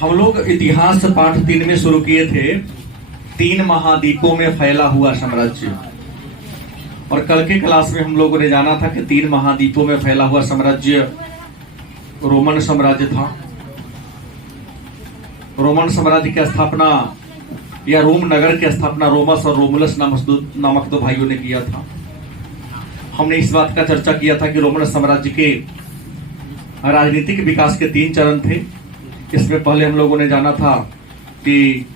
हम लोग इतिहास पाठ 3 में शुरू किए थे, 3 महाद्वीपों में फैला हुआ साम्राज्य। और कल के क्लास में हम लोगों ने जाना था कि 3 महाद्वीपों में फैला हुआ साम्राज्य रोमन साम्राज्य था। रोमन साम्राज्य की स्थापना या रोम नगर की स्थापना रोमस और रोमुलस नामक 2 भाइयों ने किया था। हमने इस बात का चर्चा किया था कि रोमन साम्राज्य के राजनीतिक विकास के 3 चरण थे। इसमें पहले हम लोगों ने जाना था कि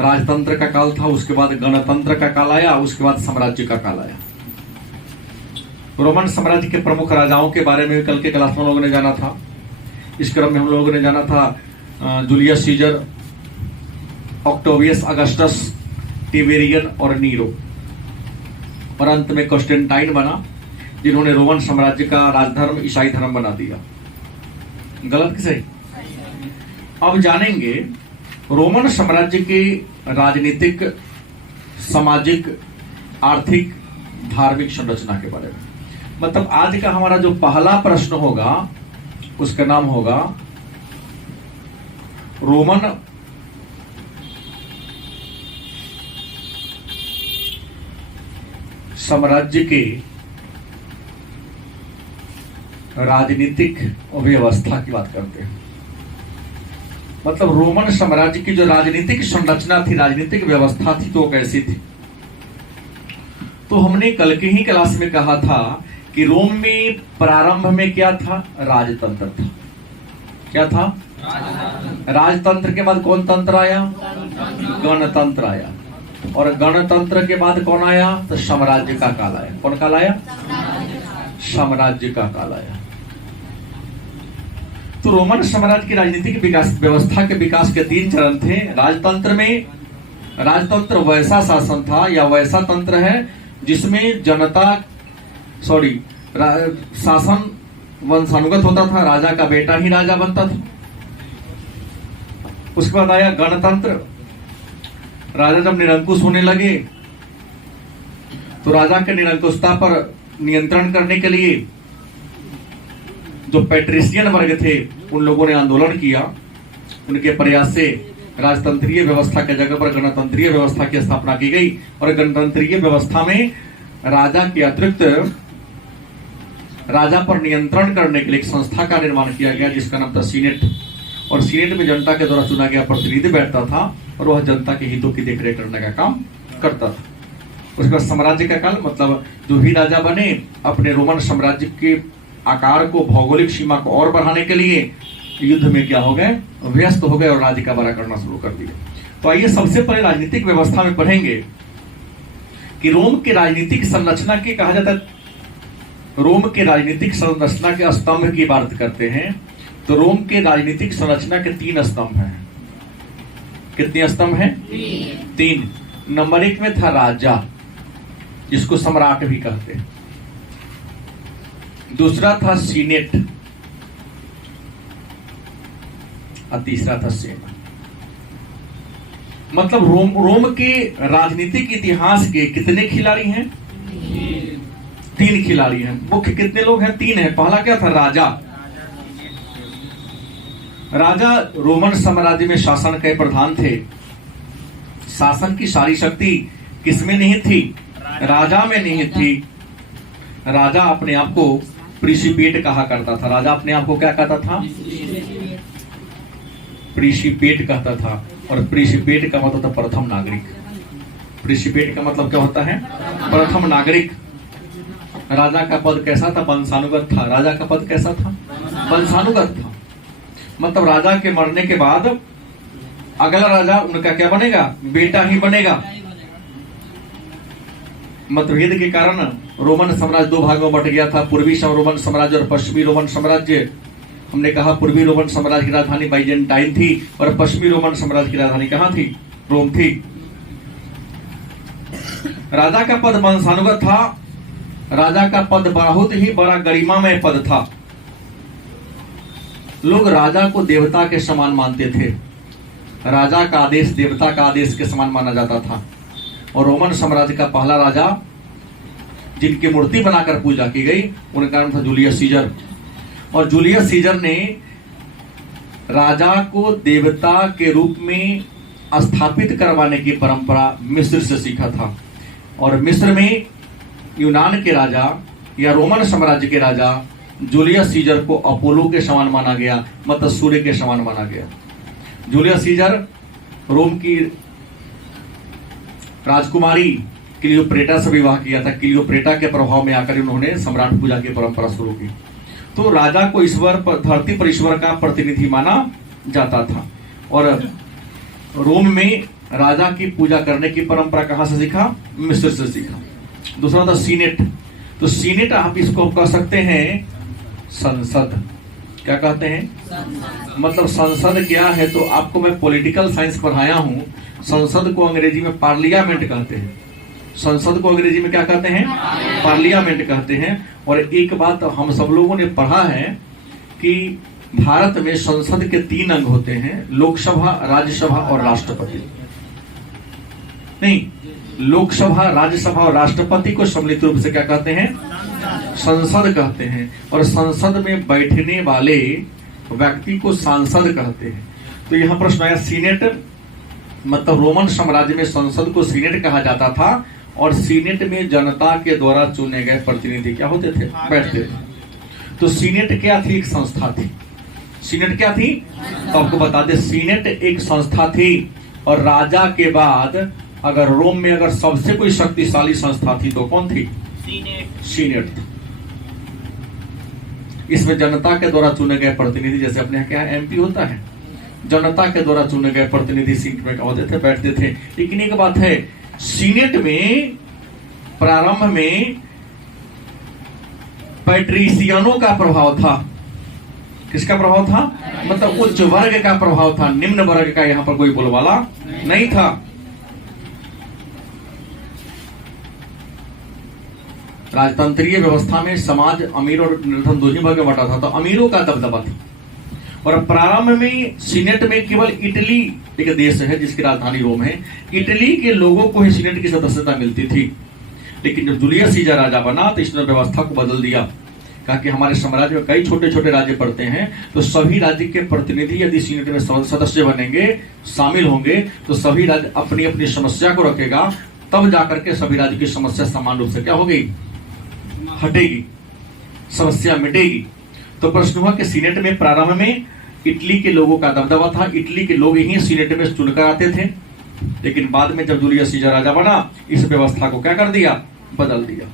राजतंत्र का काल था, उसके बाद गणतंत्र का काल आया, उसके बाद साम्राज्य का काल आया। रोमन साम्राज्य के प्रमुख राजाओं के बारे में कल के क्लास में हम लोगों ने जाना था। इस क्रम में हम लोगों ने जाना था जूलियस सीजर, ऑक्टेवियस अगस्टस, टिबेरियन और नीरो, और अंत में कॉन्स्टेंटाइन बना, जिन्होंने रोमन साम्राज्य का राजधर्म ईसाई धर्म बना दिया। गलत कि सही? अब जानेंगे रोमन साम्राज्य के राजनीतिक, सामाजिक, आर्थिक, धार्मिक संरचना के बारे में। मतलब आज का हमारा जो पहला प्रश्न होगा उसका नाम होगा रोमन साम्राज्य के राजनीतिक व्यवस्था की बात करते हैं। मतलब रोमन साम्राज्य की जो राजनीतिक संरचना थी, राजनीतिक व्यवस्था थी, तो कैसी थी। तो हमने कल के ही क्लास में कहा था कि रोम में प्रारंभ में क्या था? राजतंत्र था। क्या था? राजतंत्र के बाद कौन तंत्र आया? गणतंत्र आया। और गणतंत्र के बाद कौन आया? तो साम्राज्य का काल आया। कौन काल आया? साम्राज्य का काल आया। तो रोमन साम्राज्य की राजनीतिक विकास व्यवस्था के विकास के 3 चरण थे। राजतंत्र में, राजतंत्र वैसा शासन था या वैसा तंत्र है जिसमें शासन वंशानुगत होता था, राजा का बेटा ही राजा बनता था। उसके बाद आया गणतंत्र। राजा जब निरंकुश होने लगे तो राजा के निरंकुशता पर नियंत्रण करने के लिए जो पैट्रिशियन वर्ग थे उन लोगों ने आंदोलन किया। उनके प्रयास से राजतंत्रीय व्यवस्था के जगह पर गणतंत्रीय व्यवस्था की स्थापना की गई। और गणतंत्रीय व्यवस्था में राजा के अतिरिक्त राजा पर नियंत्रण करने के लिए एक संस्था का निर्माण किया गया जिसका नाम था सीनेट। और सीनेट में जनता के द्वारा चुना गया प्रतिनिधि बैठता था और वह जनता के हितों की देखरेख करने का काम करता था। उसके बाद साम्राज्य का काल, मतलब जो भी राजा बने अपने रोमन साम्राज्य के आकार को, भौगोलिक सीमा को और बढ़ाने के लिए युद्ध में क्या हो गए? व्यस्त हो गए और राज्य का बड़ा करना शुरू कर दिया। तो आइए सबसे पहले राजनीतिक व्यवस्था में पढ़ेंगे कि रोम के राजनीतिक संरचना की कहा जाता है। रोम के राजनीतिक संरचना के स्तंभ की बात करते हैं तो रोम के राजनीतिक संरचना के 3 स्तंभ हैं। कितने स्तंभ हैं? 3। नंबर 1 में था राजा, जिसको सम्राट भी कहते हैं। दूसरा था सीनेट और तीसरा था सेना। मतलब रोम के राजनीतिक इतिहास के कितने खिलाड़ी हैं? 3 खिलाड़ी हैं। मुख्य कितने लोग हैं? 3 हैं। पहला क्या था? राजा। राजा रोमन साम्राज्य में शासन के प्रधान थे। शासन की सारी शक्ति किसमें निहित थी? राजा में निहित थी। राजा अपने आप को प्रिंसिपेट कहा करता था। राजा अपने आप को क्या कहता था? प्रिंसिपेट कहता था। और प्रिंसिपेट का मतलब था प्रथम नागरिक। प्रिंसिपेट का मतलब क्या होता है? प्रथम नागरिक। राजा का पद कैसा था? वंशानुगत था। राजा का पद कैसा था? वंशानुगत था। मतलब राजा के मरने के बाद अगला राजा उनका क्या बनेगा? बेटा ही बनेगा। मतभेद के कारण रोमन साम्राज्य 2 भागों में बट गया था, पूर्वी रोमन साम्राज्य और पश्चिमी रोमन साम्राज्य। हमने कहा पूर्वी रोमन साम्राज्य की राजधानी बाइजेंटाइन थी और पश्चिमी रोमन साम्राज्य की राजधानी कहां थी? रोम थी। राजा का पद वंशानुगत था। राजा का पद बहुत ही बड़ा गरिमामय पद था। लोग राजा को देवता के समान मानते थे। राजा का आदेश देवता का आदेश के समान माना जाता था। और रोमन साम्राज्य का पहला राजा जिनकी मूर्ति बनाकर पूजा की गई उनका नाम था जूलियस सीजर। और जूलियस सीजर ने राजा को देवता के रूप में स्थापित करवाने की परंपरा मिस्र से सीखा था। और मिस्र में यूनान के राजा या रोमन साम्राज्य के राजा जूलियस सीजर को अपोलो के समान माना गया, मतलब सूर्य के समान माना गया। जूलियस सीजर रोम की राजकुमारी क्लियोपेट्रा से विवाह किया था। क्लियोपेट्रा के प्रभाव में आकर उन्होंने सम्राट पूजा की परंपरा शुरू की। तो राजा को ईश्वर पर, धरती पर ईश्वर का प्रतिनिधि माना जाता था। और रोम में राजा की पूजा करने की परंपरा कहां से सीखा? मिस्र से सीखा। दूसरा था सीनेट। तो सीनेट आप इसको कह सकते हैं संसद। क्या कहते हैं? मतलब संसद क्या है? तो आपको मैं पॉलिटिकल साइंस पढ़ाया हूं। संसद को अंग्रेजी में पार्लियामेंट कहते हैं। संसद को अंग्रेजी में क्या कहते हैं? पार्लियामेंट कहते हैं। और एक बात हम सब लोगों ने पढ़ा है कि भारत में संसद के 3 अंग होते हैं, लोकसभा, राज्यसभा और राष्ट्रपति। नहीं, लोकसभा, राज्यसभा और राष्ट्रपति को सम्मिलित रूप से क्या कहते हैं? संसद कहते हैं। और संसद में बैठने वाले व्यक्ति को सांसद कहते हैं। तो यहां प्रश्न आया, सीनेट मतलब रोमन साम्राज्य में संसद को सीनेट कहा जाता था। और सीनेट में जनता के द्वारा चुने गए प्रतिनिधि क्या होते थे? बैठते थे। तो सीनेट क्या थी? एक संस्था थी। सीनेट क्या थी? तो आपको बता दें, सीनेट एक संस्था थी। और राजा के बाद अगर रोम में अगर सबसे कोई शक्तिशाली संस्था थी तो कौन थी? सीनेट थी। इसमें जनता के द्वारा चुने गए प्रतिनिधि, जैसे अपने यहाँ क्या एमपी होता है, जनता के द्वारा चुने गए प्रतिनिधि सीट में होते थे, बैठते थे। लेकिन एक बात है, सीनेट में प्रारंभ में पैट्रिशियनों का प्रभाव था। किसका प्रभाव था? मतलब उच्च वर्ग का प्रभाव था। निम्न वर्ग का यहां पर कोई बोलबाला नहीं था। राजतंत्रीय व्यवस्था में समाज अमीर और निर्धन दोनों भाग में बटा था। तो अमीरों का दबदबा था। और प्रारंभ में सीनेट में केवल इटली एक देश है जिसकी राजधानी रोम है, इटली के लोगों को ही सीनेट की सदस्यता मिलती थी। लेकिन जब जूलियस सीजर राजा बना तो इसने व्यवस्था को बदल दिया। कहा कि हमारे साम्राज्य में कई छोटे छोटे राज्य पड़ते हैं, तो सभी राज्य के प्रतिनिधि यदि सीनेट में सदस्य बनेंगे, शामिल होंगे, तो सभी राज्य अपनी अपनी समस्या को रखेगा, तब जाकर के सभी राज्य की समस्या समान रूप से क्या होगी? हटेगी, समस्या मिटेगी। तो प्रश्न हुआ कि सीनेट में प्रारंभ में इटली के लोगों का दबदबा था। इटली के लोग ही सीनेट में चुनकर आते थे। लेकिन बाद में जब जूलियस सीजर राजा बना, इस व्यवस्था को क्या कर दिया? बदल दिया।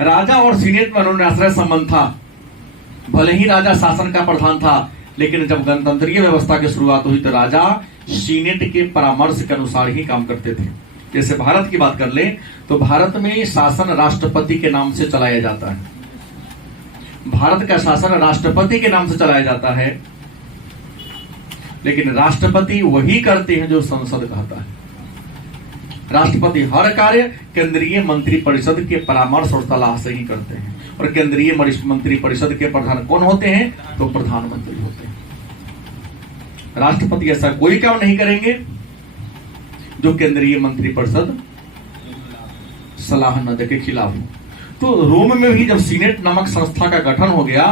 राजा और सीनेट में अनुन्याश्रय संबंध था। भले ही राजा शासन का प्रधान था, लेकिन जब गणतंत्रीय व्यवस्था की शुरुआत हुई तो राजा सीनेट के परामर्श के अनुसार ही काम करते थे। जैसे भारत की बात कर ले तो भारत में शासन राष्ट्रपति के नाम से चलाया जाता है। भारत का शासन राष्ट्रपति के नाम से चलाया जाता है, लेकिन राष्ट्रपति वही करते हैं जो संसद कहता है। राष्ट्रपति हर कार्य केंद्रीय मंत्रिपरिषद के परामर्श और सलाह से ही करते हैं। और केंद्रीय मंत्रिपरिषद के प्रधान कौन होते हैं? तो प्रधानमंत्री होते हैं। राष्ट्रपति ऐसा कोई काम नहीं करेंगे जो केंद्रीय मंत्रिपरिषद सलाह न दे के खिलाफ हो। तो रोम में भी जब सीनेट नामक संस्था का गठन हो गया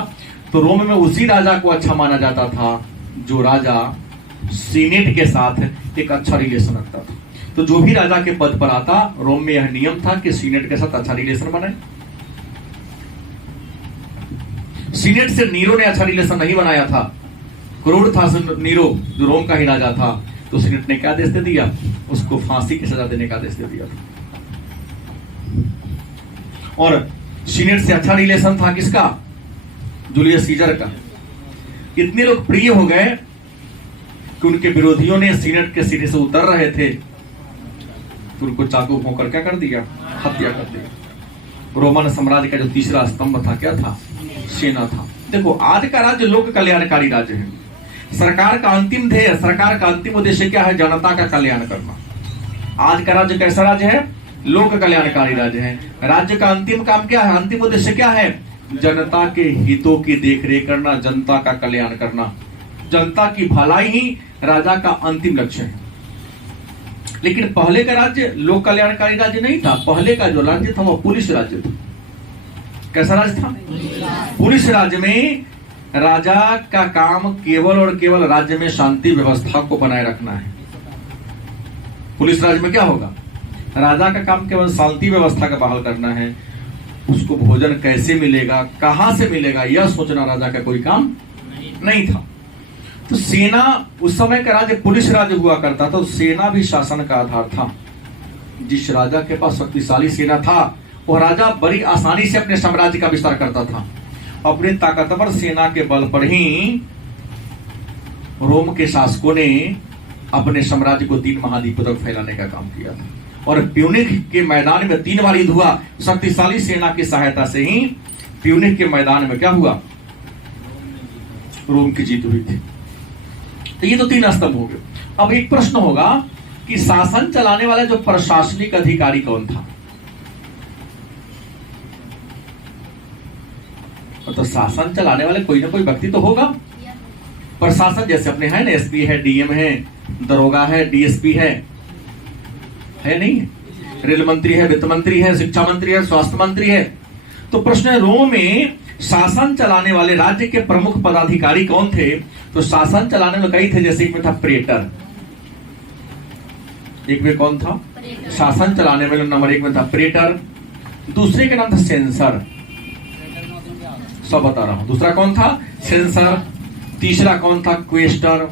तो रोम में उसी राजा को अच्छा माना जाता था जो राजा सीनेट के साथ एक अच्छा रिलेशन रखता था। तो जो भी राजा के पद पर आता, रोम में यह नियम था कि सीनेट के साथ अच्छा रिलेशन बनाए। सीनेट से नीरो ने अच्छा रिलेशन नहीं बनाया था। क्रूर था नीरो, जो रोम का ही राजा था। तो सीनेट ने क्या आदेश दे दिया? उसको फांसी की सजा देने का आदेश दे दिया था। और सीनेट से अच्छा रिलेशन था किसका? जूलियस सीजर का। इतने लोग प्रिय हो गए कि उनके विरोधियों ने सीनेट के सिरे से उतर रहे थे तो उनको चाकू होकर क्या कर दिया? हत्या कर दिया। रोमन साम्राज्य का जो तीसरा स्तंभ था क्या था? सेना था। देखो, आज का राज्य लोक कल्याणकारी राज्य है। सरकार का अंतिम ध्येय, सरकार का अंतिम उद्देश्य क्या है? जनता का कल्याण करना। आज का राज्य कैसा राज्य है? लोक कल्याणकारी राज्य है। राज्य का अंतिम काम क्या है? अंतिम उद्देश्य क्या है? जनता के हितों की देखरेख करना, जनता का कल्याण करना। जनता की भलाई ही राजा का अंतिम लक्ष्य है। लेकिन पहले का राज्य लोक कल्याणकारी राज्य नहीं था। पहले का जो राज्य था वो पुलिस राज्य था। कैसा राज्य था? पुलिस राज्य में राजा का काम केवल और केवल राज्य में शांति व्यवस्था को बनाए रखना है। पुलिस राज्य में क्या होगा? राजा का काम केवल शांति व्यवस्था का बहाल करना है। उसको भोजन कैसे मिलेगा, कहां से मिलेगा, यह सोचना राजा का कोई काम नहीं था। तो सेना, उस समय का राज्य पुलिस राज्य हुआ करता था, तो सेना भी शासन का आधार था। जिस राजा के पास शक्तिशाली सेना था, वह राजा बड़ी आसानी से अपने साम्राज्य का विस्तार करता था। अपने ताकतवर सेना के बल पर ही रोम के शासकों ने अपने साम्राज्य को 3 महाद्वीपों तक फैलाने का काम किया था। और प्यूनिक के मैदान में 3 बार युद्ध हुआ। शक्तिशाली सेना की सहायता से ही प्यूनिक के मैदान में क्या हुआ? रोम की जीत हुई थी। तो ये तो 3 स्तंभ हो गए। अब एक प्रश्न होगा कि शासन चलाने वाला जो प्रशासनिक अधिकारी कौन था? तो शासन चलाने वाले कोई ना कोई व्यक्ति तो होगा। प्रशासन जैसे अपने है ना, एसपी है, डीएम है, दरोगा है, डीएसपी है नहीं है? रेल मंत्री है, वित्त मंत्री है, शिक्षा मंत्री है, स्वास्थ्य मंत्री है। तो प्रश्न है, रोम में शासन चलाने वाले राज्य के प्रमुख पदाधिकारी कौन थे? तो शासन चलाने में कई थे, जैसे एक में था प्रेटर। एक में कौन था? शासन चलाने वाले नंबर 1 में था प्रेटर। दूसरे का नाम था सेंसर, सब बता रहा हूं। दूसरा कौन था? सेंसर। तीसरा कौन था? क्वेस्टर।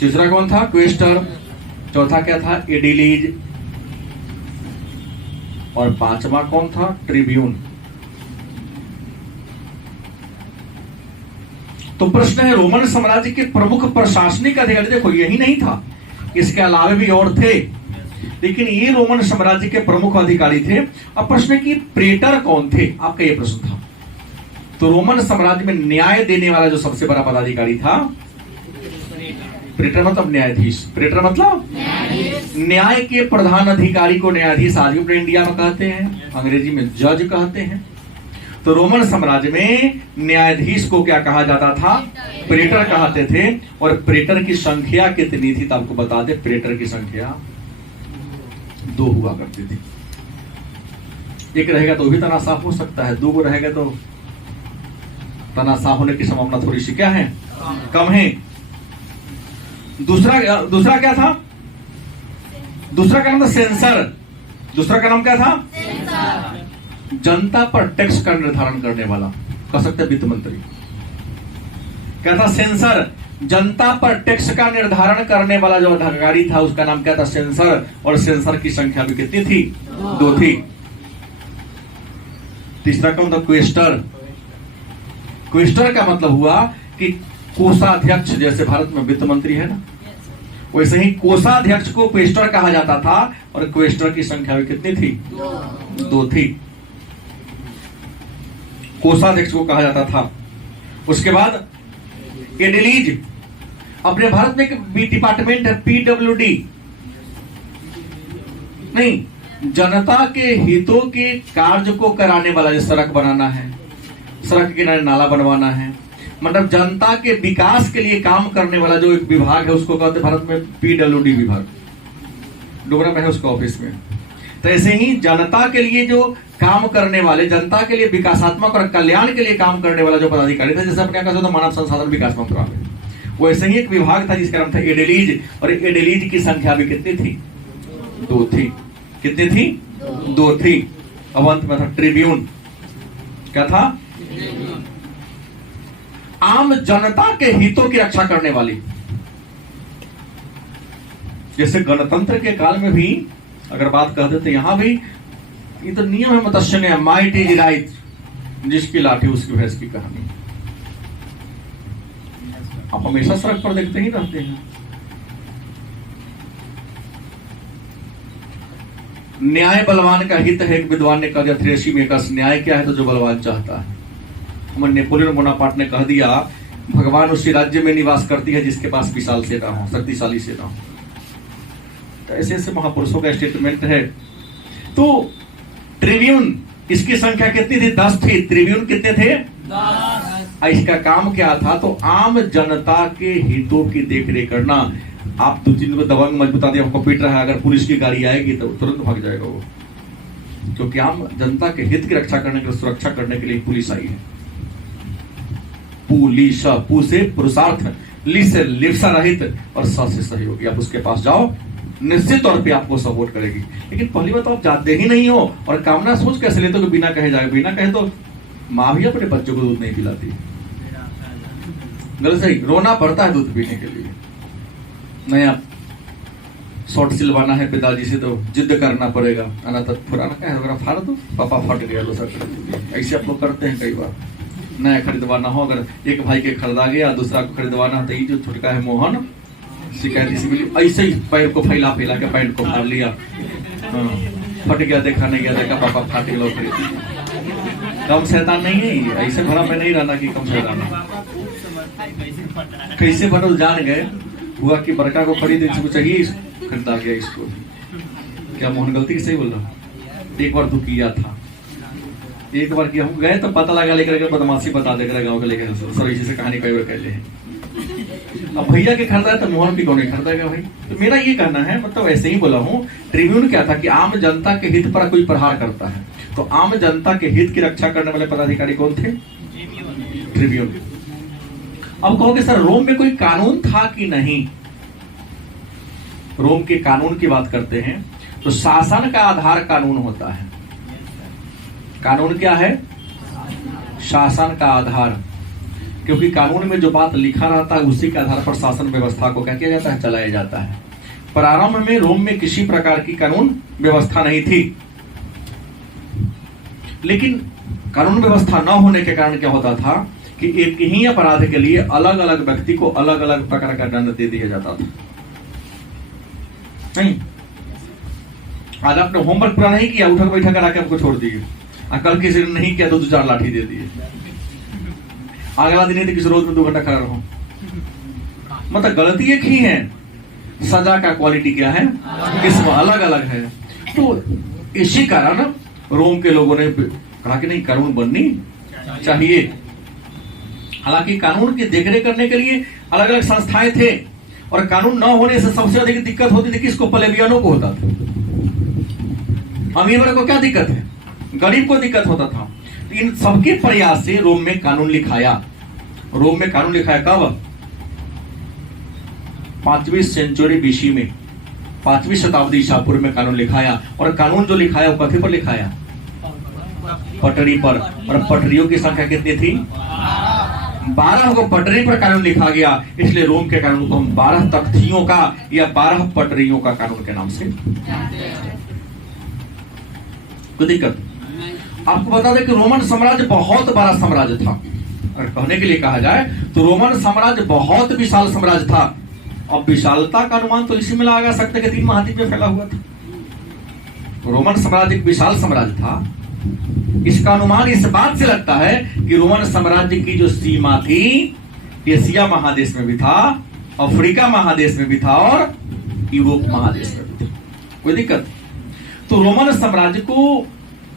तीसरा कौन था? क्वेस्टर। चौथा क्या था? एडिलीज। और 5वां कौन था? ट्रिब्यून। तो प्रश्न है, रोमन साम्राज्य के प्रमुख प्रशासनिक अधिकारी, देखो यही नहीं था, इसके अलावा भी और थे, लेकिन ये रोमन साम्राज्य के प्रमुख अधिकारी थे। अब प्रश्न है कि प्रेटर कौन थे? आपका ये प्रश्न था। तो रोमन साम्राज्य में न्याय देने वाला जो सबसे बड़ा पदाधिकारी था, प्रेटर मतलब न्यायाधीश। प्रेटर मतलब न्याय के प्रधान अधिकारी को न्यायाधीश आज भी इंडिया में कहते हैं, अंग्रेजी में जज कहते हैं। तो रोमन साम्राज्य में न्यायाधीश को क्या कहा जाता था? प्रेटर कहते थे। और प्रेटर की संख्या कितनी थी? तो आपको बता दे, प्रेटर की संख्या 2 हुआ करती थी। एक रहेगा तो भी तनासाफ हो सकता है, 2 रहेगा तो तनासाफ होने की संभावना थोड़ी सी क्या है? कम है। दूसरा क्या था? दूसरा का नाम था सेंसर। दूसरा का नाम क्या था? जनता पर टैक्स का निर्धारण करने वाला, कह सकते वित्त मंत्री। क्या था? सेंसर। जनता पर टैक्स का निर्धारण करने वाला जो अधिकारी था, उसका नाम क्या था? सेंसर। और सेंसर की संख्या भी कितनी थी? 2 थी। तीसरा कौन था? क्वेस्टर। क्वेस्टर का मतलब हुआ कि कोषाध्यक्ष, जैसे भारत में वित्त मंत्री है ना, वैसे ही कोषाध्यक्ष को क्वेस्टर कहा जाता था। और क्वेस्टर की संख्या भी कितनी थी? 2 थी। कोषाध्यक्ष को कहा जाता था। उसके बाद एडिलीज। अपने भारत में एक डिपार्टमेंट है पीडब्ल्यूडी, नहीं, जनता के हितों के कार्य को कराने वाला, जो सड़क बनाना है, सड़क के किनारे नाला बनवाना है, मतलब जनता के विकास के लिए काम करने वाला जो एक विभाग है, उसको कहते हैं भारत में पीडब्ल्यूडी विभाग। डोगरा में है उसका ऑफिस में। तो ऐसे ही जनता के लिए जो काम करने वाले, जनता के लिए विकासात्मक और कल्याण के लिए काम करने वाला जो पदाधिकारी था, जैसे अपने यहाँ मानव संसाधन विकास मंत्रालय, वैसे ही एक विभाग था जिसका नाम था एडिलीज। और एडिलीज की संख्या भी कितनी थी? 2 थी। कितनी थी? 2 थी। अब अंत में था ट्रिब्यून। क्या था? आम जनता के हितों की रक्षा करने वाली। जैसे गणतंत्र के काल में भी अगर बात कहते तो यहां भी ये तो नियम है, मत्स्य ने माइट इज राइट, जिसकी लाठी उसकी भैंस की कहानी। आप हमेशा सड़क पर देखते ही रहते हैं। न्याय बलवान का हित है, एक विद्वान ने कह दिया थ्रेसी मेकर्स, न्याय क्या है? तो जो बलवान चाहता है। हमारे नेपोलियन बोनापार्ट ने कह दिया भगवान उसी राज्य में निवास करती है जिसके पास विशाल सेना हो, शक्तिशाली सेना हो। तो ऐसे ऐसे महापुरुषों का स्टेटमेंट है। तो ट्रिब्यून, इसकी संख्या कितनी थी? 10 थी। ट्रिब्यून कितने थे? 10। इसका काम क्या था? तो आम जनता के हितों की देखरेख करना। आप 2-3 को दबंग मजबूता दिया, आपको पीट रहा है, अगर पुलिस की गाड़ी आएगी तो तुरंत भाग जाएगा वो। क्योंकि आम जनता के हित की रक्षा करने के लिए, सुरक्षा करने के लिए पुलिस आई है। पुलिस, पु से पुरुषार्थ, ली से लिप्सा रहित और स से सहयोगी। आप उसके पास जाओ, निश्चित तौर पे आपको सपोर्ट करेगी। लेकिन पहली बात तो आप जाते ही नहीं हो, और कामना सोच कैसे लेते हो कि बिना कहे जाएगा। बिना कहे तो माँ भी अपने बच्चों को दूध नहीं पिलाती, गलत सही, रोना पड़ता है दूध पीने के लिए। नया शॉर्ट सिलवाना है पिताजी से तो जिद करना पड़ेगा, आना तो पुराना क्या है, फाड़ दो, पापा फट गया लो सब। ऐसे आप लोग करते हैं कई बार। नया खरीदवाना हो, अगर एक भाई के खरीदा गया, दूसरा को खरीदवाना, तो ये जो छुटका है मोहन शिकायत इसी मिली, ऐसे ही पैर को फैला फैला के पैंट को फाड़ लिया, फट गया, देखा नहीं गया, देखा पापा फाट गया, खरीद। कम शैतान नहीं है ये, ऐसे भरा में नहीं रहना कि कम शैतान है। कैसे बटल जान गए, हुआ कि बड़का को खरीद, इसको चाहिए, खरीदा गया इसको। क्या मोहन गलती सही बोल रहा? एक बार तो किया था, एक बार किया, हम गए तो पता लगा, लेकर बदमाशी बता देकर गाँव के लेकर सर इसी से कहानी कई बार कहते हैं। अब भैया के खरीदा है तो मोहन भी कौन खरीदेगा भाई? तो मेरा ये कहना है, मतलब ऐसे ही बोला हूँ। ट्रिब्यून क्या था कि आम जनता के हित पर कोई प्रहार करता है, तो आम जनता के हित की रक्षा करने वाले पदाधिकारी कौन थे? ट्रिब्यून। अब कहोगे सर रोम में कोई कानून था कि नहीं? रोम के कानून की बात करते हैं तो शासन का आधार कानून होता है। कानून क्या है? शासन का आधार। क्योंकि कानून में जो बात लिखा रहता है उसी के आधार पर शासन व्यवस्था को क्या किया जाता है? चलाया जाता है। प्रारंभ में रोम में किसी प्रकार की कानून व्यवस्था नहीं थी, लेकिन कानून व्यवस्था न होने के कारण क्या होता था कि एक ही अपराध के लिए अलग अलग व्यक्ति को अलग अलग प्रकार का दंड दे दिया जाता था। नहीं, आज आपने होमवर्क पूरा नहीं किया, उठक बैठक करा के आपको छोड़ दिए, कल किसी ने नहीं किया तो 2-4 लाठी दे दिए, अगला दिन नहीं तो किसी रोज में 2 घंटा खड़ा रहो। मतलब गलती एक ही है, सजा का क्वालिटी क्या है, किस्म अलग अलग है। तो इसी कारण रोम के लोगों ने कहा कि नहीं, कानून बननी चाहिए। हालांकि कानून की देखरेख करने के लिए अलग अलग संस्थाएं थे, और कानून न होने से सबसे अधिक दिक्कत होती थी किसको? प्लेबियनों को होता था। अमीर को क्या दिक्कत है? गरीब को दिक्कत होता था। इन सबके प्रयास से रोम में कानून लिखाया। रोम में कानून लिखाया कब? 5वीं सेंचुरी बीसी में, 5वीं शताब्दी ईसा पूर्व में कानून लिखाया। और कानून जो लिखाया वो कथे पर लिखाया? पटरी पर। और पटरियों की संख्या कितनी थी? 12 को पटरी पर कानून लिखा गया। इसलिए रोम के कानून को हम 12 तख्तियों का या 12 पटरियों का कानून के नाम से। कोई दिक्कत? आपको बता दें कि रोमन साम्राज्य बहुत बड़ा साम्राज्य था। अगर कहने के लिए कहा जाए तो रोमन साम्राज्य बहुत विशाल साम्राज्य था। अब विशालता का अनुमान तो इसी में लगा सकते कि 3 महाद्वीप में फैला हुआ था। रोमन साम्राज्य एक विशाल साम्राज्य था। इसका अनुमान इस बात से लगता है कि रोमन साम्राज्य की जो सीमा थी एशिया महादेश में भी था, अफ्रीका महादेश में भी था और यूरोप महादेश में भी था। कोई दिक्कत? तो रोमन साम्राज्य को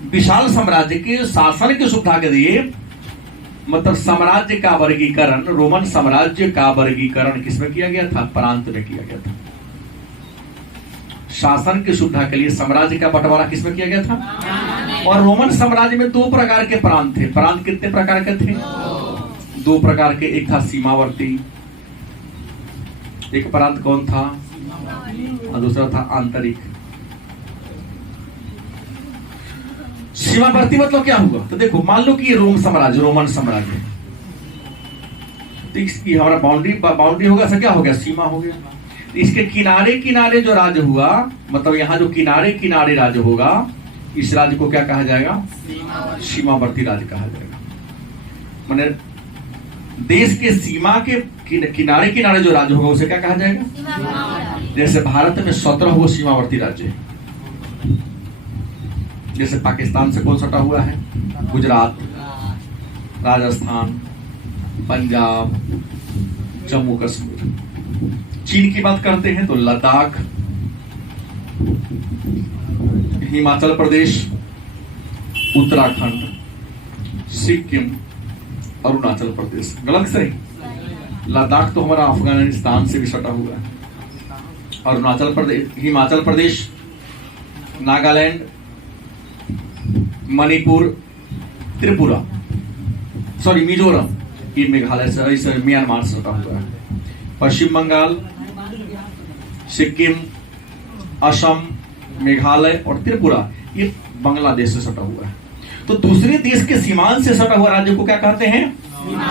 विशाल साम्राज्य के शासन की सुविधा के लिए, मतलब साम्राज्य का वर्गीकरण, रोमन साम्राज्य का वर्गीकरण किसमें किया गया था? प्रांत में किया गया था। शासन की सुविधा के लिए साम्राज्य का बंटवारा किसमें किया गया था? और रोमन साम्राज्य में 2 प्रकार के प्रांत थे। प्रांत कितने प्रकार के थे? 2 प्रकार के। एक था सीमावर्ती, एक प्रांत कौन था? और दूसरा था आंतरिक। सीमावर्ती मतलब क्या हुआ? तो देखो, मान लो कि ये रोम साम्राज्य, रोमन साम्राज्य, तो इसकी हमारा बाउंड्री होगा, ऐसा क्या हो गया? सीमा हो गया। इसके किनारे किनारे जो राज्य हुआ, मतलब यहाँ जो किनारे किनारे राज्य होगा, इस राज्य को क्या कहा जाएगा? सीमावर्ती राज्य कहा जाएगा। माने देश के सीमा के किनारे किनारे जो राज्य होगा उसे क्या कहा जाएगा? जैसे भारत में 17 वो सीमावर्ती राज्य है। जैसे पाकिस्तान से कौन सटा हुआ है? गुजरात, राजस्थान, पंजाब, जम्मू कश्मीर। चीन की बात करते हैं तो लद्दाख, हिमाचल प्रदेश, उत्तराखंड, सिक्किम, अरुणाचल प्रदेश। गलत सही? लद्दाख तो हमारा अफगानिस्तान से भी सटा हुआ है। अरुणाचल प्रदेश, हिमाचल प्रदेश, नागालैंड, मणिपुर, त्रिपुरा, सॉरी मिजोरम, ये मेघालय से म्यांमार से सटा हुआ है। पश्चिम बंगाल, सिक्किम, असम, मेघालय और त्रिपुरा ये बांग्लादेश से सटा हुआ है। तो दूसरे देश के सीमांत से सटा हुआ राज्य को क्या कहते हैं?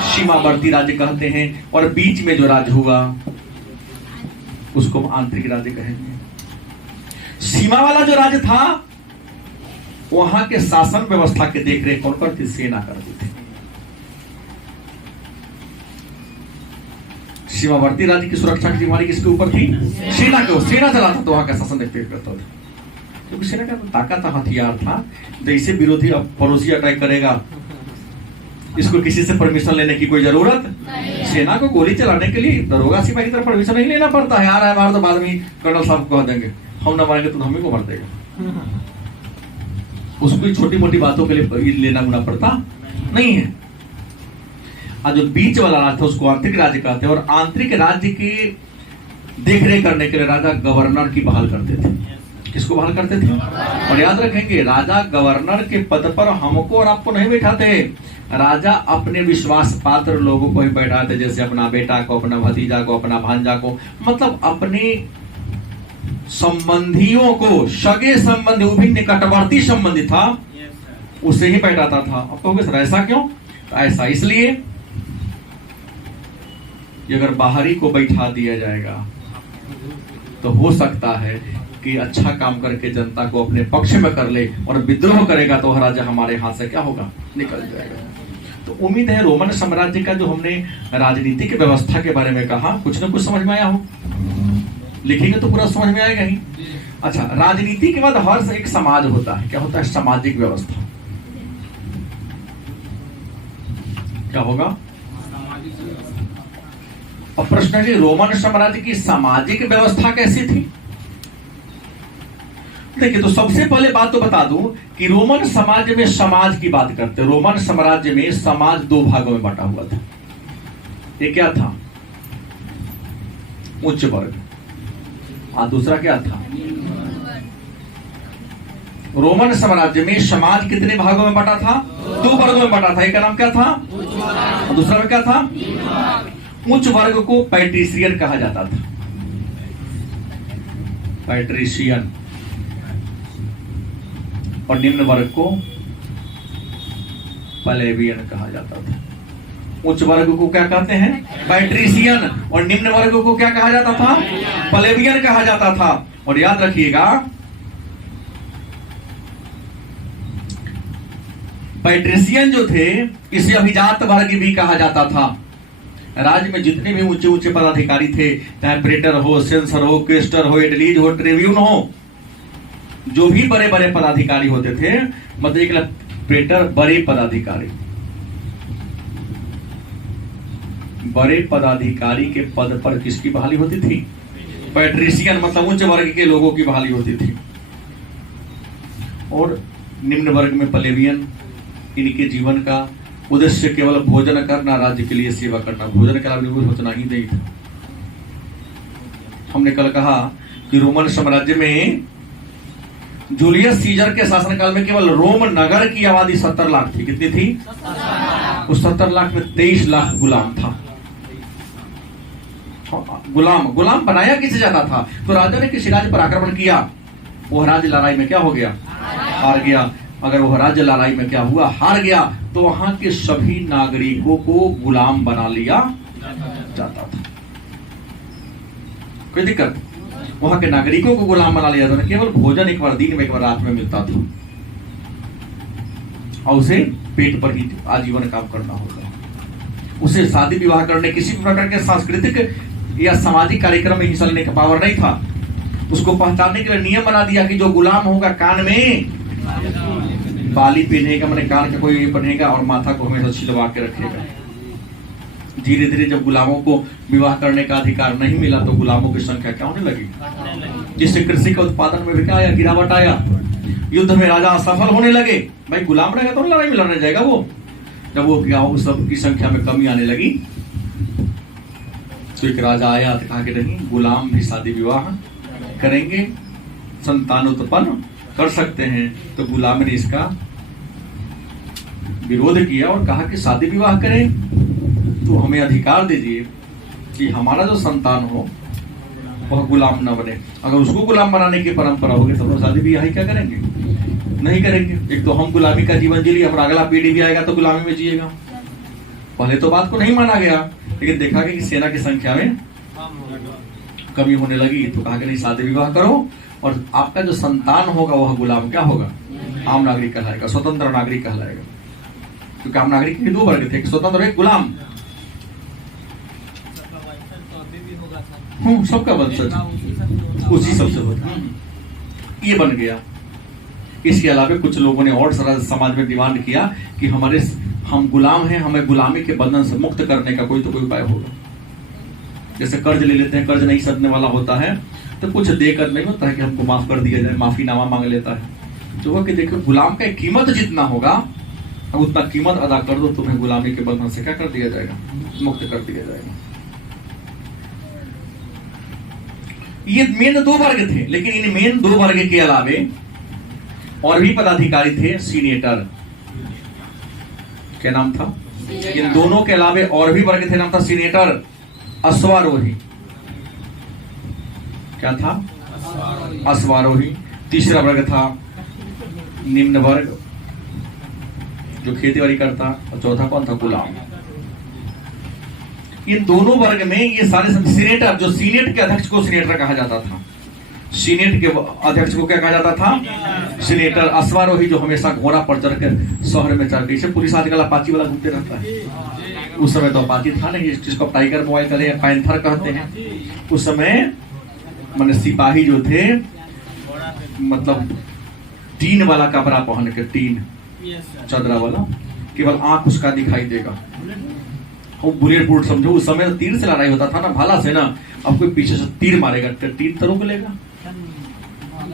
सीमावर्ती राज्य कहते हैं। और बीच में जो राज्य हुआ उसको आंतरिक राज्य कहेंगे। सीमा वाला जो राज्य था वहां के शासन व्यवस्था के देखरेख कौन करती? सेना करती थी। सीमावर्ती राज्य की सुरक्षा की जिम्मेदारी किसके ऊपर थी? सेना के। सेना चलाता तो वहां का शासन देखरेख करता था, क्योंकि सेना का ताकत हथियार था। जैसे विरोधी अब पड़ोसी अटैक करेगा, इसको किसी से परमिशन लेने की कोई जरूरत नहीं। सेना को गोली चलाने के लिए दरोगा सिपाही की तरफ परमिशन नहीं लेना पड़ता है। आ रहा है मार, तो बाद में कर्नल साहब को कह देंगे हम ना मारेंगे तो हमें को मार देगा। उसको छोटी मोटी बातों के लिए लेना गुना पड़ता नहीं है। और जो बीच वाला राज्य था उसको आंतरिक राज्य कहते हैं। और आंतरिक राज्य की देखरेख करने के लिए राजा गवर्नर की बहाल करते थे। किसको बहाल करते थे? और याद रखेंगे, राजा गवर्नर के पद पर हमको और आपको नहीं बैठाते। राजा अपने विश्वास पात्र लोगों को ही बैठाते, जैसे अपना बेटा को, अपना भतीजा को, अपना भांजा को, मतलब अपने संबंधियों को, सगे संबंधी, वो भी निकटवर्ती संबंधी था, उसे ही बैठाता था। अब कहोगे सर ऐसा क्यों? तो ऐसा इसलिए कि अगर बाहरी को बैठा दिया जाएगा तो हो सकता है कि अच्छा काम करके जनता को अपने पक्ष में कर ले, और विद्रोह करेगा तो राजा हमारे हाथ से क्या होगा? निकल जाएगा। तो उम्मीद है रोमन साम्राज्य का जो हमने राजनीतिक व्यवस्था के बारे में कहा, कुछ न कुछ समझ में आया हो। लिखेंगे तो पूरा समझ में आएगा ही। अच्छा, राजनीति के बाद हर एक समाज होता है। क्या होता है? सामाजिक व्यवस्था। क्या होगा? अब प्रश्न है, रोमन साम्राज्य की सामाजिक व्यवस्था कैसी थी? देखिए, तो सबसे पहले बात तो बता दूं कि रोमन समाज में, समाज की बात करते हैं, रोमन साम्राज्य में समाज दो भागों में बटा हुआ था। एक क्या था? उच्च वर्ग, और दूसरा क्या था? रोमन साम्राज्य में समाज कितने भागों में बटा था? दो वर्गों में बटा था। एक का नाम क्या था? और दूसरा में क्या था? उच्च वर्ग को पैट्रिशियन कहा जाता था। पैट्रिशियन। और निम्न वर्ग को प्लेबियन कहा जाता था। उच्च वर्ग को क्या कहते हैं? पैट्रिशियन। और निम्न वर्ग को क्या कहा जाता था? प्लेबियन कहा जाता था। और याद रखिएगा, पैट्रिशियन जो थे इसे अभिजात वर्ग भी कहा जाता था। राज्य में जितने भी ऊंचे ऊंचे पदाधिकारी थे, चाहे प्रेटर हो, सेंसर हो, क्वेस्टर हो, एडलीज हो, ट्रिब्यून हो, जो भी बड़े बड़े पदाधिकारी होते थे, मतलब एक प्रेटर बड़े पदाधिकारी, बड़े पदाधिकारी के पद पर किसकी बहाली होती थी? पैट्रिशियन, मतलब उच्च वर्ग के लोगों की बहाली होती थी। और निम्न वर्ग में प्लेबियन। इनके जीवन का उद्देश्य केवल भोजन करना, राज्य के लिए सेवा करना। भोजन के अलावा कुछ सोचना ही नहीं था। हमने कल कहा कि रोमन साम्राज्य में जूलियस सीजर के शासनकाल में केवल रोम नगर की आबादी 70 लाख थी। कितनी थी? उस 70 लाख में 23 लाख गुलाम था। गुलाम बनाया किसे जाता था? तो राजा ने किसी राज्य पर आक्रमण किया, वह राज्य लड़ाई में क्या हो गया? हार गया। अगर वह राज्य लड़ाई में क्या हुआ? हार गया, तो वहां के सभी नागरिकों को गुलाम बना लिया जाता था। कोई दिक्कत? वहां के नागरिकों को गुलाम बना लिया जाता था। केवल भोजन एक बार दिन में, एक बार रात में मिलता था, और उसे पेट पर ही आजीवन काम करना होता। उसे शादी विवाह करने, किसी भी प्रकार के सांस्कृतिक या सामाजिक कार्यक्रम में हिस्सा लेने का पावर नहीं था। उसको पहचानने के लिए नियम बना दिया कि जो गुलाम होगा कान में बाली पहनेगा, मैंने कान का कोई पहनेगा, और माथा को हमेशा छिलवा के रखेगा। धीरे धीरे जब गुलामों को विवाह करने का अधिकार नहीं मिला, तो गुलामों की संख्या क्या होने लगी, जिससे कृषि के उत्पादन में भी क्या आया? गिरावट आया। युद्ध में राजा असफल होने लगे। भाई गुलाम रहेगा तो लड़ाई में लड़ने जाएगा वो। जब वो क्या, उस सब की संख्या में कमी आने लगी, तो एक राजा आया तो कहा कि नहीं, गुलाम भी शादी विवाह करेंगे, संतान उत्पन्न कर सकते हैं, तो गुलाम ने इसका विरोध किया और कहा कि शादी विवाह करें, तो हमें अधिकार दीजिए कि हमारा जो संतान हो वह गुलाम न बने। अगर उसको गुलाम बनाने की परंपरा होगी तो शादी ब्याह क्या करेंगे? नहीं करेंगे। एक तो हम गुलामी का जीवन जी लिया, और अगला पीढ़ी भी आएगा तो गुलामी में जिएगा। पहले तो बात को नहीं माना गया, लेकिन देखा कि सेना की संख्या में कमी होने लगी, तो कहा कि नहीं, शादी विवाह करो और आपका जो संतान होगा वह गुलाम क्या होगा? आम नागरिक कहलाएगा, स्वतंत्र नागरिक कहलाएगा। क्योंकि आम नागरिक के दो वर्ग थे, एक स्वतंत्र और एक गुलाम। सबका वंशज उसी सबसे होता, ये बन गया। इसके अलावा कुछ लोगों ने और सारा समाज में डिमांड किया कि हम गुलाम हैं, हमें गुलामी के बंधन से मुक्त करने का कोई तो कोई उपाय होगा। जैसे कर्ज ले लेते हैं, कर्ज नहीं सदने वाला होता है, तो कुछ देकर नहीं होता है कि हमको माफ कर दिया जाए, माफीनामा मांग लेता है। जो कि देखो, गुलाम का कीमत जितना होगा अब उतना कीमत अदा कर दो, तुम्हें गुलामी के बंधन से क्या कर दिया जाएगा? मुक्त कर दिया जाएगा। ये मेन दो वर्ग थे, लेकिन इन मेन दो वर्ग के अलावे और भी पदाधिकारी थे। सीनेटर, क्या नाम था? इन दोनों के अलावे और भी वर्ग थे, नाम था सीनेटर। अश्वारोही, क्या था? अश्वारोही। तीसरा वर्ग था निम्न वर्ग, जो खेती बाड़ी करता, और चौथा कौन था? गुलाम। इन दोनों वर्ग में ये सारे सीनेटर, जो सीनेट के अध्यक्ष को सीनेटर कहा जाता था, सीनेट के अध्यक्ष को क्या कहा जाता था? सीनेटर। अश्वारोही, जो हमेशा घोड़ा पर चढ़कर शहर में चढ़ गई, पुलिस आजकल अपाची वाला घूमते रहता है। उस समय तो अपाची था नहीं, जिसको टाइगर मोबाइल करे या पैंथर कहते हैं। उस समय माने सिपाही जो थे, मतलब टीन वाला कपड़ा पहन के, टीन चदरा वाला, केवल आंख उसका दिखाई देगा। वो बुलेट प्रूफ समझो, उस समय तीर से लड़ाई होता था ना, भाला से ना। अब कोई पीछे से तीर मारेगा, तीर तो रोक लेगा,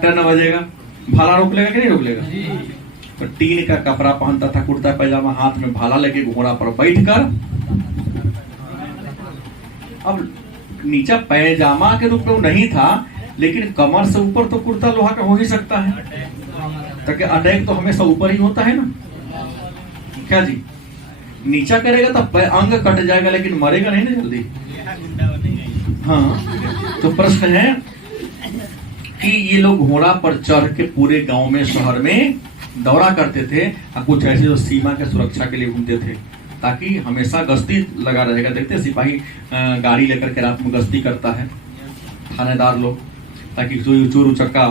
टन बजेगा, भाला रोक लेगा कि नहीं रोक लेगा? तो टीन का कपड़ा पहनता था, कुर्ता पैजामा, हाथ में भाला लेके घोड़ा पर बैठकर। अब नीचा पैजामा के रूप में नहीं था, लेकिन कमर से ऊपर तो कुर्ता लोहा का हो ही सकता है, ताकि अटैक तो हमेशा ऊपर ही होता है ना। क्या जी? नीचा करेगा तो अंग कट जाएगा, लेकिन मरेगा नहीं ना जल्दी। हाँ, तो प्रश्न है कि ये लोग घोड़ा पर चढ़ के पूरे गांव में, शहर में दौरा करते थे, और कुछ ऐसे जो सीमा के सुरक्षा के लिए घूमते थे, ताकि हमेशा गश्ती लगा रहेगा। देखते सिपाही गाड़ी लेकर के रात में गश्ती करता है, थानेदार लोग, ताकि चोर उचक्का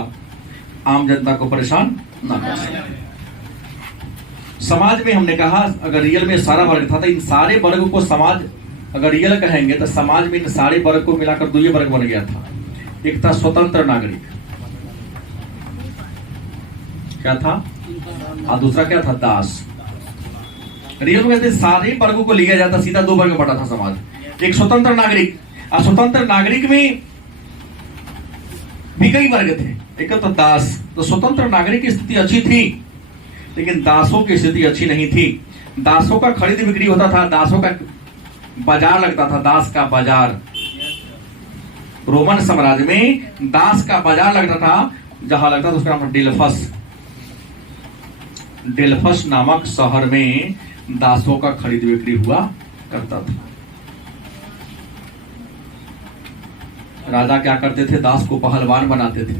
आम जनता को परेशान ना कर सके। समाज में हमने कहा, अगर रियल में सारा वर्ग था, तो इन सारे वर्ग को समाज, अगर रियल कहेंगे तो समाज में इन सारे वर्ग को मिलाकर दो ही वर्ग बन गया था। एक था स्वतंत्र नागरिक, क्या था? और दूसरा क्या था? दास। रियल में सारे वर्गों को लिया जाता, सीधा दो वर्ग बटा था समाज। एक स्वतंत्र नागरिक, और स्वतंत्र नागरिक में भी कई वर्ग थे। एक तो दास। तो स्वतंत्र नागरिक की स्थिति अच्छी थी, लेकिन दासों की स्थिति अच्छी नहीं थी। दासों का खरीद बिक्री होता था, दासों का बाजार लगता था, दास का बाजार। रोमन साम्राज्य में दास का बाजार लगता था, जहां लगता था उसका नाम डेल्फस। डेल्फस नामक शहर में दासों का खरीद बिक्री हुआ करता था। राजा क्या करते थे? दास को पहलवान बनाते थे।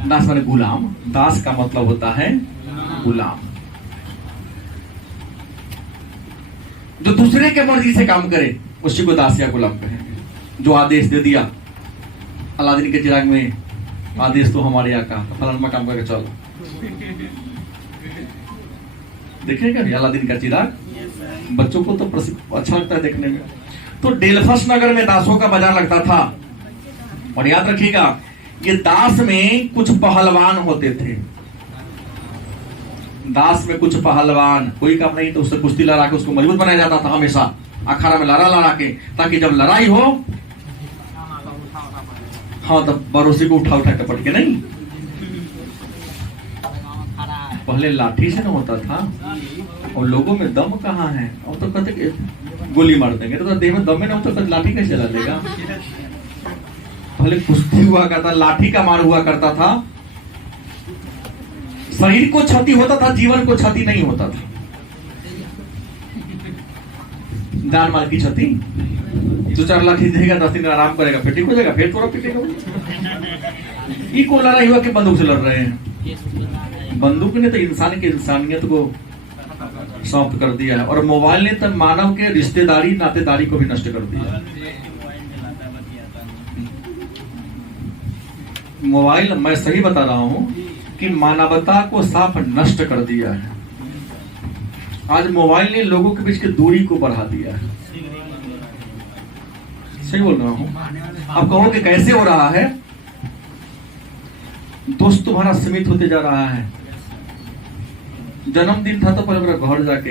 दास माने गुलाम, दास का मतलब होता है गुलाम, जो दूसरे के मर्जी से काम करे उसी को दास या गुलाम कहेंगे। जो आदेश दे दिया, अलादीन के चिराग में आदेश तो हमारे यहाँ का, फलाना काम करके चलो। देखिए क्या अलादीन का चिराग, बच्चों को तो अच्छा लगता है देखने में। तो डेल्फस नगर में दासों का बाजार लगता था। और याद रखिएगा, ये दास में कुछ पहलवान होते थे। दास में कुछ पहलवान, कोई काम नहीं तो उससे कुश्ती लड़ा के उसको मजबूत बनाया जाता था, हमेशा अखाड़ा में लड़ा के, ताकि जब लड़ाई हो, हाँ, तब पड़ोसी को उठा के पट के नहीं। पहले लाठी से न होता था, और लोगों में दम कहाँ है? अब तो कहते गोली मार देंगे, तो देह में दम में न, तो लाठी कैसे चला देगा? पहले कुश्ती हुआ करता, लाठी का मार हुआ करता था। शरीर को क्षति होता था, जीवन को क्षति नहीं होता था। जान माल की क्षति। 2-4 लाख ही देगा, 10 दिन आराम करेगा, फिर ठीक हो जाएगा, फिर थोड़ा पीटेगा। ये को लड़ाई हुआ कि बंदूक से लड़ रहे हैं। बंदूक ने तो इंसान की इंसानियत को समाप्त कर दिया है, और मोबाइल ने तो मानव के रिश्तेदारी नातेदारी को भी नष्ट कर दिया। मोबाइल, मैं सही बता रहा हूं कि मानवता को साफ नष्ट कर दिया है। आज मोबाइल ने लोगों के बीच की दूरी को बढ़ा दिया है। सही बोल रहा हूं? आप कहो कि कैसे हो रहा है? दोस्त तुम्हारा सीमित होते जा रहा है। जन्मदिन था तो पहले मेरा घर जाके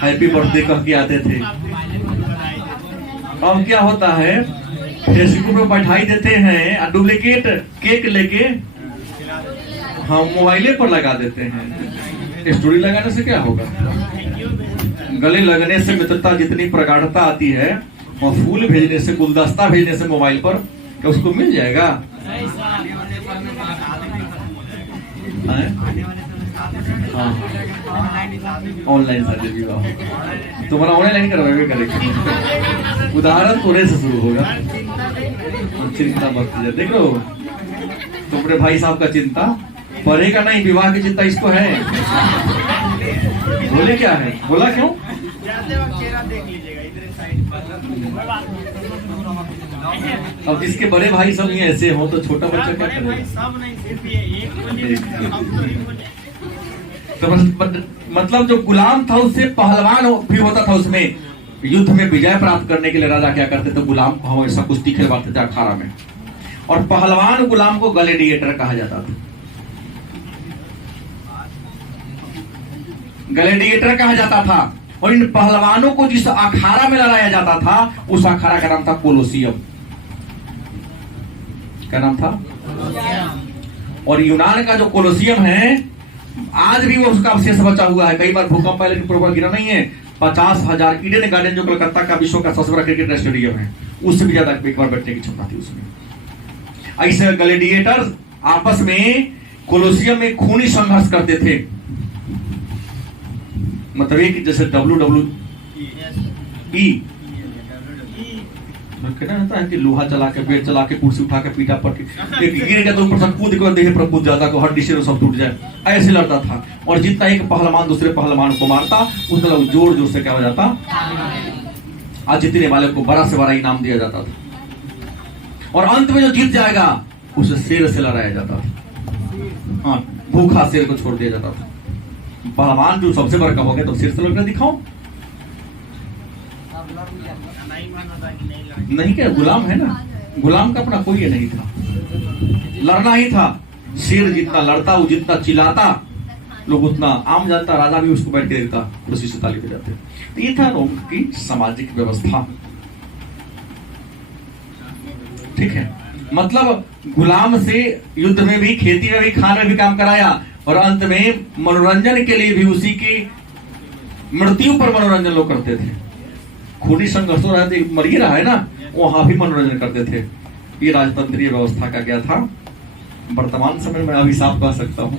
हैप्पी बर्थडे कह के आते थे। अब क्या होता है, फेसबुक पे बैठाई देते हैं और डुप्लीकेट केक लेके हम मोबाइले पर लगा देते हैं। स्टोरी लगाने से क्या होगा? गले लगने से मित्रता जितनी प्रगाढ़ता आती है, और फूल भेजने से, गुलदस्ता भेजने से मोबाइल पर, क्या उसको मिल जाएगा? ऑनलाइन शादी विवाह तुम्हारा ऑनलाइन करवाएंगे करेंगे। उदाहरण तोरे से शुरू होगा। चिंता मत कीजिए। देख लो तुम्हारे भाई साहब का चिंता पढ़ेगा नहीं, विवाह की चिंता इसको है। बोले क्या है? बोला क्यों? अब जिसके बड़े भाई सब ही ऐसे हो तो छोटा बच्चा क्या करेगा? तो मतलब जो गुलाम था उससे पहलवान भी होता था। उसमें युद्ध में विजय प्राप्त करने के लिए राजा क्या करते थे? गुलाम को हमेशा कुश्ती खिलवाते थे अखाड़ा में, और पहलवान गुलाम को ग्लैडिएटर कहा जाता था। ग्लैडिएटर कहा जाता था। और इन पहलवानों को जिस अखाड़ा में लड़ाया जाता था, उस अखाड़ा का नाम था कोलोसियम। क्या नाम था? और यूनान का जो कोलोसियम है, आज भी वो उसका अवशेष बचा हुआ है। कई बार भूकंप पहले ऊपर गिरा नहीं है। 50,000 ईडन गार्डन जो कलकत्ता का विश्व का सबसे बड़ा क्रिकेट स्टेडियम है, उससे भी ज्यादा एक बार बैठने की क्षमता थी उसमें। ऐसे ग्लैडिएटर्स आपस में कोलोसियम में खूनी संघर्ष करते थे। मतलब एक जैसे WWE कहना रहता है कि लोहा चला के, पेड़ चला के, कुर्सी उठा के, पीठा पर एक गिर गया तो ऊपर से कूद के देह पर कूद जाता, को हड्डी से सब टूट जाए, ऐसे लड़ता था। और जितना एक पहलवान दूसरे पहलवान को मारता, उतना जोर जोर से क्या हो जाता, आज जीतने वाले को बड़ा से बड़ा इनाम दिया जाता था। और अंत में जो जीत जाएगा उसे शेर से लड़ाया जाता था। हाँ, भूखा शेर को छोड़ दिया जाता था। पहलवान जो सबसे बड़ा हो गया तो शेर से लड़कर दिखाओ। नहीं क्या? गुलाम है ना, गुलाम का अपना कोई नहीं था, लड़ना ही था। शेर जितना लड़ता, वो जितना चिल्लाता, लोग उतना आम जनता, राजा भी उसको बैठ के देखता, खुशी से ताली बजाते। तो ये था रोम की सामाजिक व्यवस्था। ठीक है, मतलब गुलाम से युद्ध में भी, खेती में भी, खाने में भी काम कराया, और अंत में मनोरंजन के लिए भी उसी की मृत्यु पर मनोरंजन लोग करते थे। खूनी संघर्ष हो रहा था, मर ही रहा है ना, वहां भी मनोरंजन करते थे। ये राजतंत्रीय व्यवस्था का क्या था? वर्तमान समय में अभिशाप कह सकता हूं।